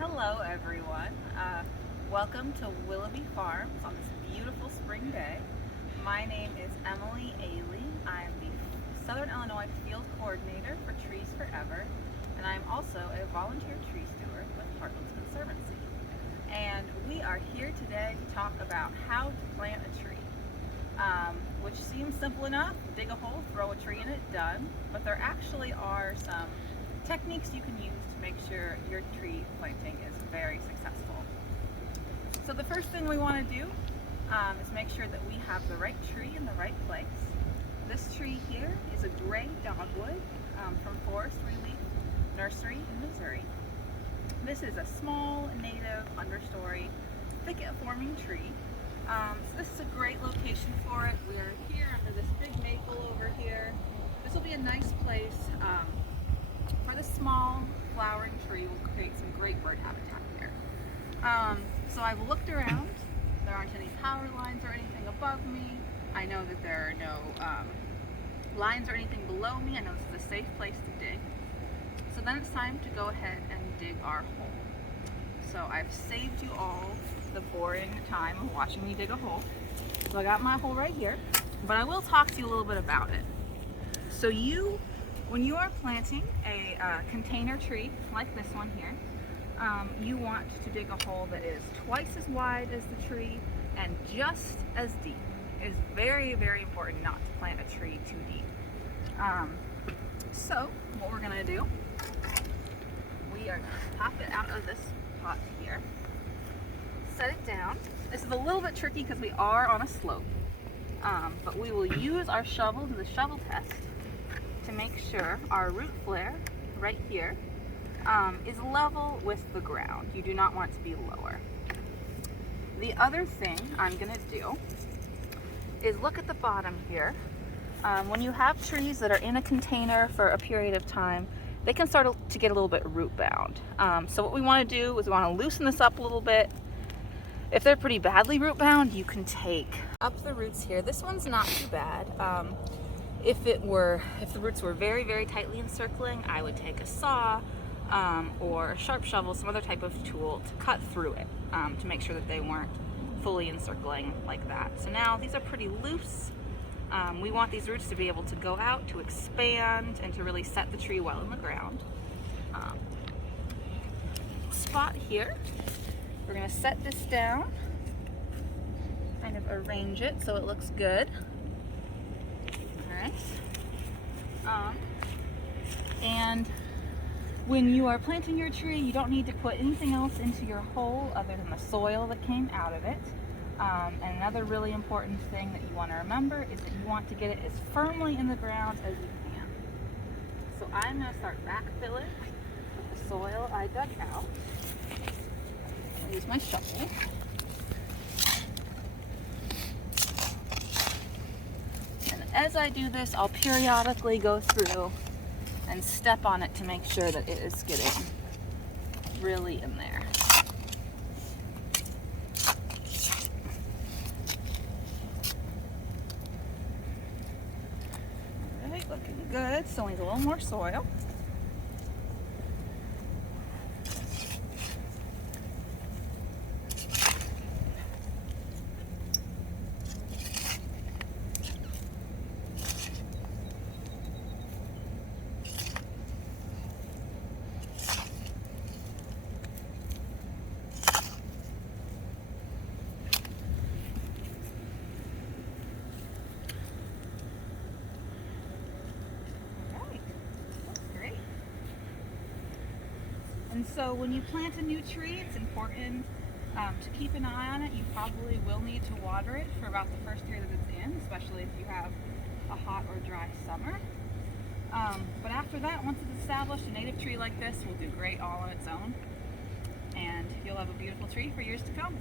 Hello everyone. Welcome to Willoughby Farms on this beautiful spring day. My name is Emily Ailey. I'm the Southern Illinois Field Coordinator for Trees Forever, and I'm also a volunteer tree steward with Parklands Conservancy. And we are here today to talk about how to plant a tree, which seems simple enough. Dig a hole, throw a tree in it, done. But there actually are some techniques you can use to make sure your tree planting is very successful. So the first thing we want to do is make sure that we have the right tree in the right place. This tree here is a gray dogwood from Forest Relief Nursery in Missouri. This is a small native understory thicket forming tree. So this is a great location for it. We are here under this big maple over here. This will be a nice place for the small flowering tree. Will create some great bird habitat here. So I've looked around. There aren't any power lines or anything above me. I know that there are no lines or anything below me. I know this is a safe place to dig. So then it's time to go ahead and dig our hole. So I've saved you all the boring time of watching me dig a hole. So I got my hole right here, but I will talk to you a little bit about it. So when you are planting a container tree like this one here, you want to dig a hole that is twice as wide as the tree and just as deep. It is very, very important not to plant a tree too deep. So what we're gonna do, we are gonna pop it out of this pot here, set it down. This is a little bit tricky because we are on a slope, but we will use our shovel to the shovel test to make sure our root flare right here is level with the ground. You do not want it to be lower. The other thing I'm going to do is look at the bottom here. When you have trees that are in a container for a period of time, they can start to get a little bit root bound. So what we want to do is we want to loosen this up a little bit. If they're pretty badly root bound, you can take up the roots here. This one's not too bad. If the roots were very, very tightly encircling, I would take a saw or a sharp shovel, some other type of tool to cut through it to make sure that they weren't fully encircling like that. So now these are pretty loose. We want these roots to be able to go out, to expand, and to really set the tree well in the ground. Spot here, we're going to set this down, kind of arrange it so it looks good. And when you are planting your tree, you don't need to put anything else into your hole other than the soil that came out of it. And another really important thing that you want to remember is that you want to get it as firmly in the ground as you can. So I'm going to start backfilling with the soil I dug out. I'll use my shovel. As I do this, I'll periodically go through and step on it to make sure that it is getting really in there. All right, looking good. Still needs a little more soil. And so when you plant a new tree, it's important to keep an eye on it. You probably will need to water it for about the first year that it's in, especially if you have a hot or dry summer. But after that, once it's established, a native tree like this will do great all on its own, and you'll have a beautiful tree for years to come.